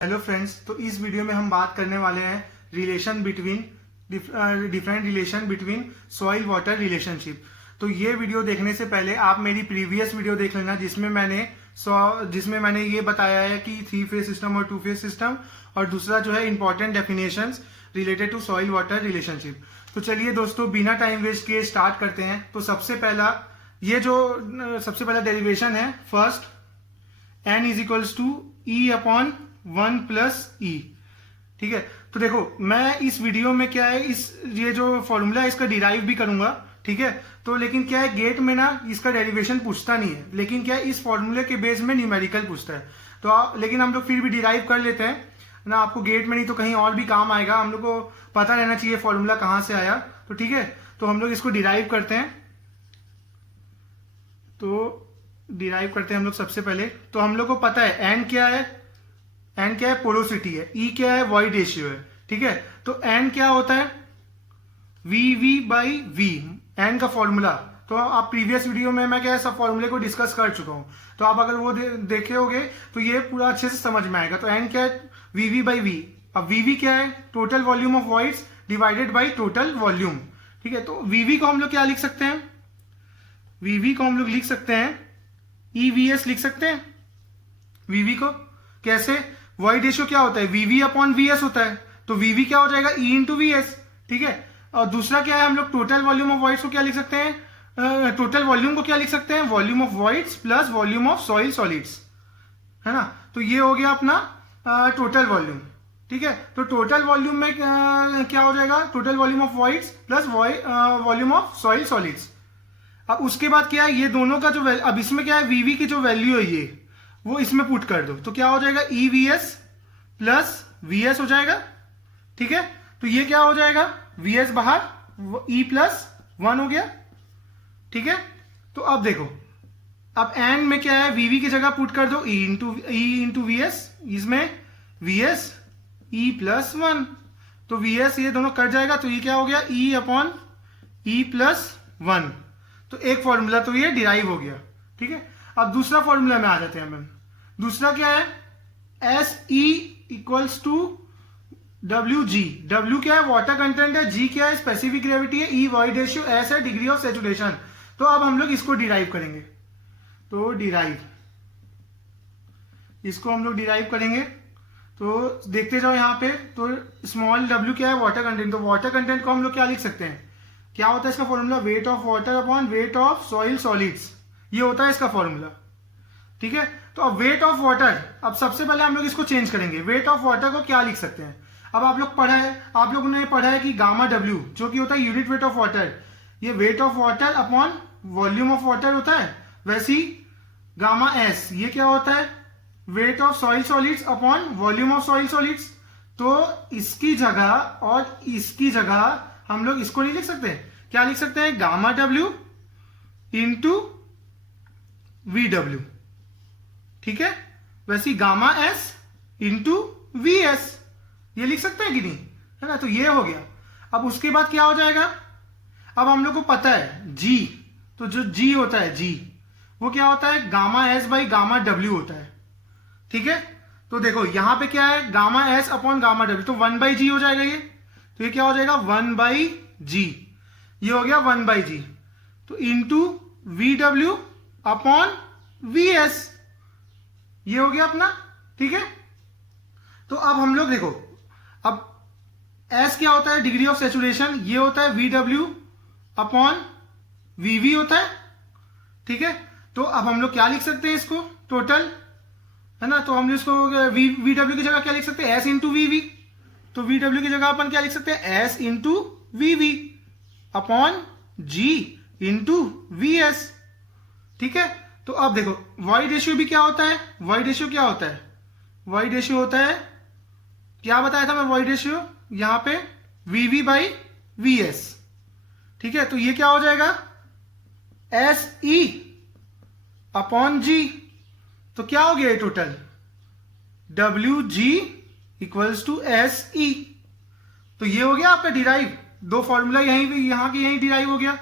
Hello friends, तो इस video में हम बात करने वाले हैं relation between different relation between soil water relationship. तो ये वीडियो देखने से पहले आप मेरी प्रीवियस वीडियो देख लेना जिसमें मैंने ये बताया है कि 3 फेज सिस्टम और 2 फेज सिस्टम, और दूसरा जो है important definitions related to soil water relationship. तो चलिए दोस्तों, बिना टाइम वेस्ट किए स्टार्ट करते हैं। तो सबसे पहला डेरिवेशन है first, n is equals to E upon 1 plus E. ठीक है, तो देखो मैं इस वीडियो में क्या है, ये जो फॉर्मूला है इसका डिराइव भी करूंगा। ठीक है, तो लेकिन क्या है, गेट में ना इसका डेरिवेशन पूछता नहीं है, लेकिन क्या है इस फॉर्मूले के बेस में न्यूमेरिकल पूछता है। तो लेकिन हम लोग फिर भी डिराइव कर लेते हैं ना, आपको गेट में नहीं तो कहीं और भी काम आएगा। हम लोग को पता रहना चाहिए फॉर्मूला कहां से आया। तो ठीक है, तो हम लोग इसको डिराइव करते हैं। हम लोग सबसे पहले, तो हम लोग को पता है एन क्या है, पोरोसिटी है, ई क्या है, वॉइड रेशियो है। ठीक है, तो एन क्या होता है, वी बाई वी, एन का फॉर्मूला। तो आप प्रीवियस वीडियो में मैं क्या है सब फॉर्मूले को डिस्कस कर चुका हूं, तो आप अगर वो देखे होगे तो ये पूरा अच्छे से समझ में आएगा। तो एन क्या है, वी बाई वी। अब वी क्या है, total volume of voids divided by total volume. ठीक है, तो वी को हम लोग क्या लिख सकते हैं, वी को हम लोग लिख सकते हैं EVS लिख सकते हैं। वीवी को कैसे, वॉइड रेशियो क्या होता है, वीवी अपॉन वीएस होता है, तो वीवी क्या हो जाएगा, ई इंटू वीएस। ठीक है, और दूसरा क्या है, हम लोग टोटल वॉल्यूम ऑफ वॉइड्स को क्या लिख सकते हैं, टोटल वॉल्यूम को क्या लिख सकते हैं, volume of voids plus volume of soil solids, है ना। तो ये हो गया अपना टोटल वॉल्यूम। ठीक है, तो टोटल वॉल्यूम में क्या हो जाएगा, total volume of voids plus volume of soil solids. अब उसके बाद क्या है, ये दोनों का जो अब इसमें क्या है, वीवी की जो वैल्यू है ये वो इसमें पुट कर दो, तो क्या हो जाएगा, EVS प्लस VS हो जाएगा। ठीक है, तो ये क्या हो जाएगा, VS बाहर, E प्लस 1 हो गया। ठीक है, तो अब देखो, अब एंड में क्या है, वीवी की जगह पुट कर दो E इंटू VS, इसमें VS E प्लस 1, तो VS ये दोनों कट जाएगा, तो ये क्या हो गया, E अपॉन E प्लस 1। तो एक फॉर्मूला तो ये डिराइव हो गया। ठीक है, अब दूसरा फॉर्मूला में आ जाते हैं हम। दूसरा क्या है, SE equals to WG। W क्या है, वाटर कंटेंट है, G क्या है, स्पेसिफिक ग्रेविटी है, E वॉइड रेशियो, S है डिग्री ऑफ सैचुरेशन। तो अब हम लोग इसको डिराइव करेंगे, तो इसको हम लोग डिराइव करेंगे। तो देखते जाओ यहाँ पे, तो स्मॉल w क्या है, वाटर कंटेंट। तो वाटर कंटेंट को हम लोग क्या लिख सकते हैं, क्या होता है इसका formula, wait of water upon weight of soil solids, ये होता है इसका फॉर्मूला। ठीक है, तो अब वेट ऑफ वाटर, अब सबसे पहले हम लोग इसको चेंज करेंगे। वेट ऑफ वाटर को क्या लिख सकते हैं, अब आप लोगों ने पढ़ा है कि गामा W जो कि होता है यूनिट वेट ऑफ वाटर, ये wait of water upon volume of water होता है। वैसे ही गामा S ये क्या होता है, weight of soil solids upon volume of soil solids. तो इसकी जगह और इसकी जगह हम लोग इसको नहीं लिख सकते, क्या लिख सकते हैं, गामा W इंटू VW। ठीक है, वैसे ही गामा S इंटू VS ये लिख सकते हैं कि नहीं, है ना। तो ये हो गया। अब उसके बाद क्या हो जाएगा, अब हम लोग को पता है G, तो जो G होता है, G वो क्या होता है, gamma S by gamma W होता है। ठीक है, तो देखो यहां पे क्या है, gamma S upon gamma W, तो 1 बाई G हो जाएगा ये। तो ये क्या हो जाएगा, 1 बाई G, ये हो गया 1 बाई G। तो इंटू VW अपॉन VS, ये हो गया अपना। ठीक है, तो अब हम लोग देखो, अब S क्या होता है, डिग्री ऑफ सैचुरेशन, ये होता है VW अपॉन VV होता है। ठीक है, तो अब हम लोग क्या लिख सकते हैं इसको, टोटल, है ना। तो हम इसको VW की जगह क्या लिख सकते हैं, S इंटू VV। तो VW की जगह अपन क्या लिख सकते हैं, S into VV upon G into VS। ठीक है, तो अब देखो वॉइड रेशियो भी क्या होता है, वॉइड रेशियो क्या होता है, वॉइड रेशियो होता है, क्या बताया था मैं, वॉइड रेशियो यहां पे VV बाई VS। ठीक है, तो ये क्या हो जाएगा, SE अपॉन G। तो क्या हो गया ये total, WG equals to SE। तो ये हो गया आपका डिराइव, दो फॉर्मूला यहाँ की यहीं डिराइव हो गया,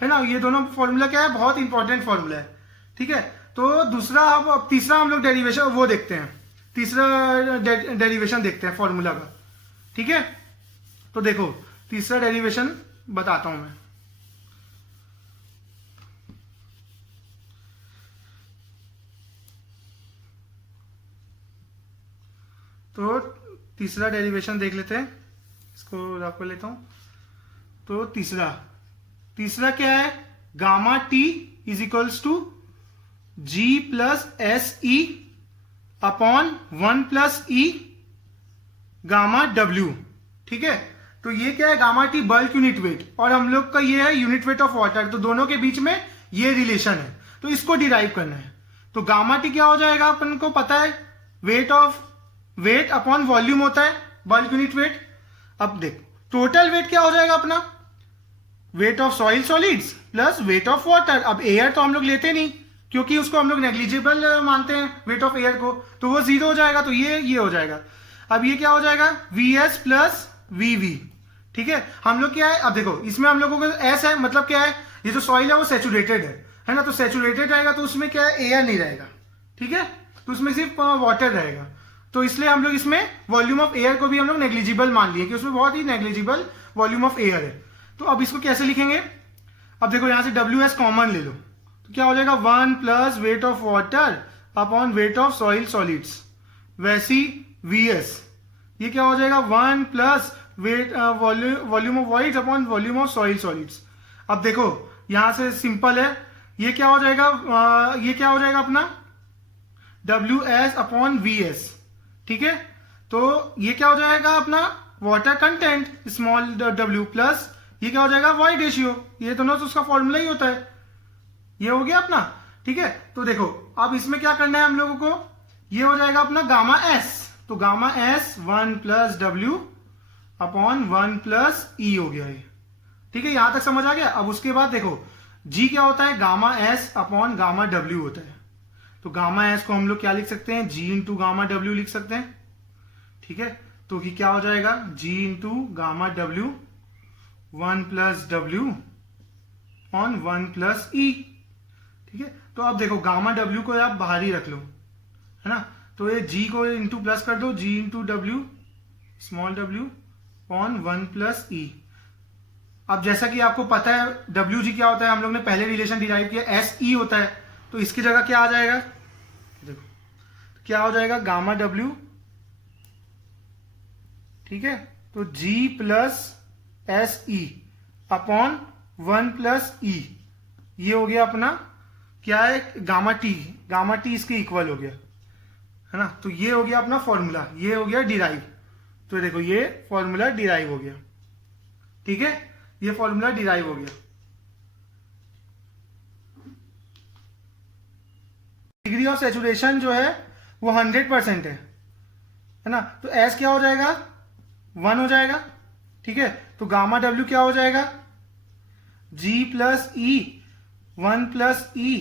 है ना। ये दोनों फॉर्मूला क्या है, बहुत इंपॉर्टेंट फॉर्मूला है। ठीक है, तो दूसरा अब तीसरा हम लोग डेरिवेशन वो देखते हैं, तीसरा डेरिवेशन देखते हैं फॉर्मूला का, ठीक है। तो देखो तीसरा डेरिवेशन बताता हूं मैं। तो तीसरा डेरिवेशन देख लेते हैं, इसको रफ कर लेता हूं। तो तीसरा क्या है, gamma T is equals to G plus S E upon 1 plus E gamma W, ठीक है। तो ये क्या है, gamma T bulk unit weight और हम लोग का ये है यूनिट वेट ऑफ वाटर, तो दोनों के बीच में ये रिलेशन है, तो इसको डिराइव करना है। तो गामा टी क्या हो जाएगा, अपन को पता है वेट अपॉन वॉल्यूम होता है, बल्क यूनिट वेट। अब देख टोटल वेट क्या हो जाएगा अपना, wait of soil solids plus weight of water. अब एयर तो हम लोग लेते नहीं क्योंकि उसको हम लोग नेग्लिजिबल मानते हैं वेट ऑफ एयर को, तो वो 0 हो जाएगा, तो ये हो जाएगा। अब ये क्या हो जाएगा, वीएस प्लस वीवी, ठीक है। हम लोग क्या है, अब देखो इसमें हम लोगों को एस है, मतलब क्या है, ये जो सॉइल है वो सेचुरेटेड है ना, तो सेचुरेटेड रहेगा तो उसमें क्या है, एयर नहीं रहेगा, ठीक है, तो उसमें सिर्फ वाटर रहेगा। तो इसलिए हम लोग इसमें वॉल्यूम ऑफ एयर को भी हम लोग नेग्लिजिबल मान लिए कि उसमें बहुत ही नेग्लिजिबल वॉल्यूम ऑफ एयर है। तो अब इसको कैसे लिखेंगे, अब देखो यहां से डब्ल्यू एस कॉमन ले लो, तो क्या हो जाएगा 1 plus weight of water upon weight of soil solids, वैसी वीएस ये क्या हो जाएगा 1 plus weight volume of voids upon volume of soil solids. अब देखो यहां से सिंपल है, ये क्या हो जाएगा अपना W S upon V S, ठीक है। तो ये क्या हो जाएगा अपना water content small W plus ये क्या हो जाएगा वाइड रेशियो, ये दोनों तो उसका फॉर्मूला ही होता है, ये हो गया अपना, ठीक है। तो देखो अब इसमें क्या करना है हम लोगों को, ये हो जाएगा अपना गामा एस, तो gamma S 1 plus W upon 1 plus E हो गया ये, ठीक है, यहां तक समझ आ गया। अब उसके बाद देखो जी क्या होता है, gamma S upon gamma W होता है, तो गामा एस को हम लोग क्या लिख सकते हैं, जी इंटू गामा डब्ल्यू लिख सकते हैं, ठीक है। तो कि क्या हो जाएगा G into gamma W 1 plus W on 1 plus E, ठीक है। तो अब देखो गामा डब्ल्यू को आप बाहर ही रख लो, है ना, तो ये जी को इंटू प्लस कर दो, G into W small W on 1 plus E. अब जैसा कि आपको पता है डब्ल्यू जी क्या होता है, हम लोग ने पहले रिलेशन डिराइव किया, एस ई होता है, तो इसकी जगह क्या आ जाएगा, देखो क्या हो जाएगा गामा डब्ल्यू, ठीक है, तो G plus S E upon 1 plus E, ये हो गया अपना क्या है गामा टी इसके इक्वल हो गया, है ना। तो ये हो गया अपना फॉर्मूला, ये हो गया डिराइव। तो देखो ये फॉर्मूला डिराइव हो गया, ठीक है, ये फॉर्मूला डिराइव हो गया। डिग्री ऑफ सैचुरेशन जो है वो 100% है ना, तो एस क्या हो जाएगा 1 हो जाएगा, ठीक है। तो गामा डब्ल्यू क्या हो जाएगा जी प्लस ई 1 प्लस ई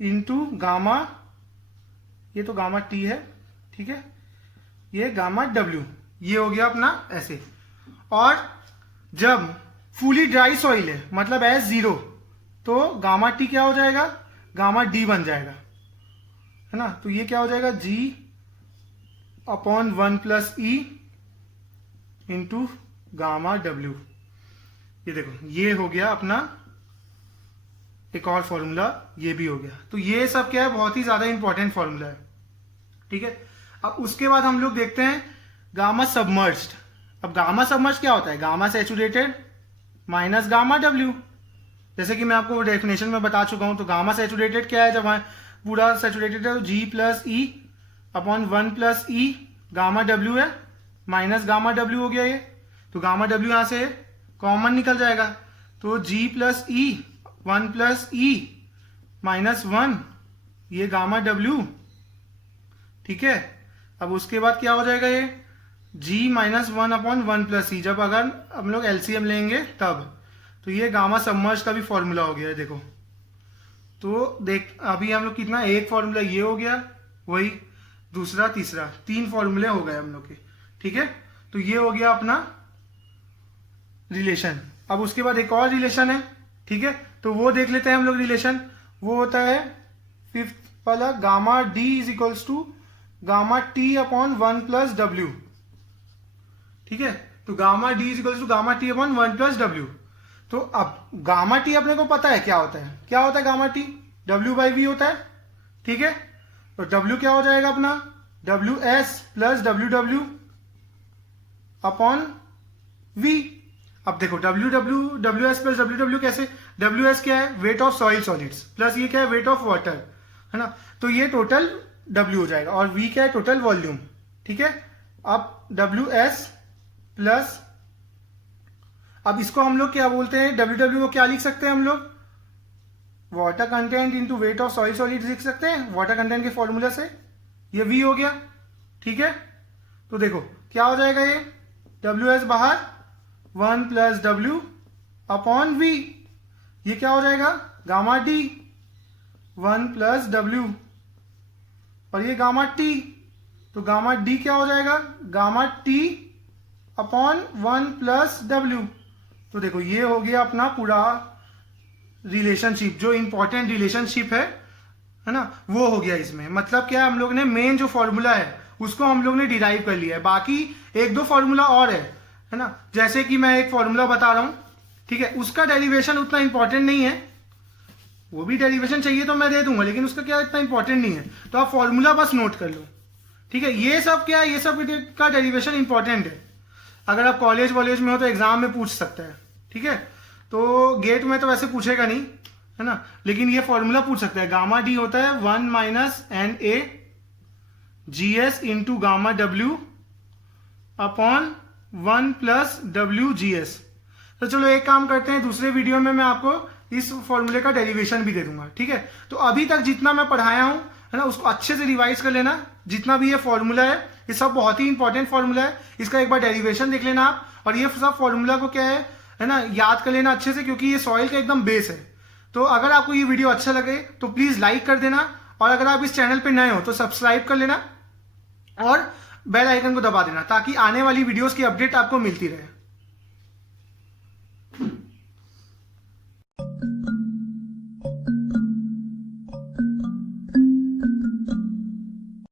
इंटू गामा, ये तो गामा टी है, ठीक है, ये गामा डब्ल्यू, ये हो गया अपना ऐसे। और जब फुली ड्राई सॉइल है मतलब एस 0, तो गामा टी क्या हो जाएगा गामा डी बन जाएगा, है ना। तो ये क्या हो जाएगा G upon 1 plus E into gamma W, ये देखो ये हो गया अपना एक और फॉर्मूला, ये भी हो गया। तो ये सब क्या है बहुत ही ज्यादा इंपॉर्टेंट फॉर्मूला है, ठीक है। अब उसके बाद हम लोग देखते हैं गामा सबमर्ज्ड। अब गामा सबमर्ज्ड क्या होता है, gamma saturated minus gamma W, जैसे कि मैं आपको डेफिनेशन में बता चुका हूं। तो गामा सैचुरेटेड क्या है, जब पूरा सैचुरेटेड है तो G plus E upon 1 plus E gamma W है माइनस गामा डब्ल्यू हो गया ये, तो गामा डब्ल्यू यहां से कॉमन निकल जाएगा, तो जी प्लस ई 1 प्लस ई माइनस 1 ये गामा डब्ल्यू, ठीक है। अब उसके बाद क्या हो जाएगा ये g माइनस 1 अपॉन 1 प्लस ई, जब अगर हम लोग एलसीएम लेंगे तब, तो ये गामा सबमर्ज का भी फॉर्मूला हो गया है देखो। तो देख अभी हम लोग कितना, एक फॉर्मूला ये हो गया, वही दूसरा तीसरा 3 फॉर्मूले हो गए हम लोग के, ठीक है। तो ये हो गया अपना रिलेशन। अब उसके बाद एक और रिलेशन है, ठीक है, तो वो देख लेते हैं हम लोग रिलेशन। वो होता है फिफ्थ वाला gamma D is equals to gamma T upon 1 plus W. ठीक है, तो gamma D is equals to gamma T upon 1 plus W. तो अब गामा टी अपने को पता है क्या होता है, क्या होता है gamma T, W by V होता है। ठीक है, तो डब्ल्यू क्या हो जाएगा अपना, W S plus W W upon V. अब देखो W S plus W W कैसे, डब्ल्यू एस क्या है, weight of soil solids, plus ये क्या है, वेट ऑफ वाटर, है ना। तो ये टोटल डब्ल्यू हो जाएगा, और वी क्या है, टोटल वॉल्यूम। ठीक है, अब डब्ल्यू एस प्लस, अब इसको हम लोग क्या बोलते हैं, डब्ल्यू डब्ल्यू को क्या लिख सकते हैं हम लोग, water content into weight of soil solids लिख सकते हैं वाटर कंटेंट के फॉर्मूला से, ये वी हो गया। ठीक है, तो देखो क्या हो जाएगा, ये डब्ल्यू एस बाहर 1 प्लस डब्ल्यू अपॉन वी, ये क्या हो जाएगा, गामा डी 1 प्लस डब्ल्यू, और ये गामा टी, तो गामा डी क्या हो जाएगा, gamma T upon 1 plus W. तो देखो ये हो गया अपना पूरा रिलेशनशिप, जो इंपॉर्टेंट रिलेशनशिप है ना, वो हो गया इसमें। मतलब क्या है, हम लोग ने मेन जो फॉर्मूला है उसको हम लोग ने डिराइव कर लिया है, बाकी एक दो फॉर्मूला और है ना। जैसे कि मैं एक फॉर्मूला बता रहा हूं, ठीक है, उसका डेरिवेशन उतना इंपॉर्टेंट नहीं है, वो भी डेरिवेशन चाहिए तो मैं दे दूंगा, लेकिन उसका क्या इतना इंपॉर्टेंट नहीं है, तो आप फॉर्मूला बस नोट कर लो। ठीक है, ये सब क्या है, ये सब का डेरिवेशन इंपॉर्टेंट है, अगर आप कॉलेज वॉलेज में हो तो एग्जाम में पूछ सकता है। ठीक है, तो गेट में तो वैसे पूछेगा नहीं, है ना, लेकिन ये फॉर्मूला पूछ सकता है, गामा डी होता है 1 minus N A G S into gamma W upon 1 plus W G S. तो चलो एक काम करते हैं, दूसरे वीडियो में मैं आपको इस फॉर्मूले का डेरिवेशन भी दे दूंगा। ठीक है, तो अभी तक जितना मैं पढ़ाया हूं, है ना, उसको अच्छे से रिवाइज कर लेना। जितना भी ये फॉर्मूला है, ये सब बहुत ही इंपॉर्टेंट फॉर्मूला है, इसका एक बार डेरिवेशन देख लेना आप, और ये सब फॉर्मूला को क्या है ना, याद कर लेना अच्छे से, क्योंकि ये सॉइल का एकदम बेस है। तो अगर आपको ये वीडियो अच्छा लगे तो प्लीज लाइक कर देना, और अगर आप इस चैनल पे नए हो तो सब्सक्राइब कर लेना और बेल आइकन को दबा देना, ताकि आने वाली वीडियोस की अपडेट आपको मिलती रहे।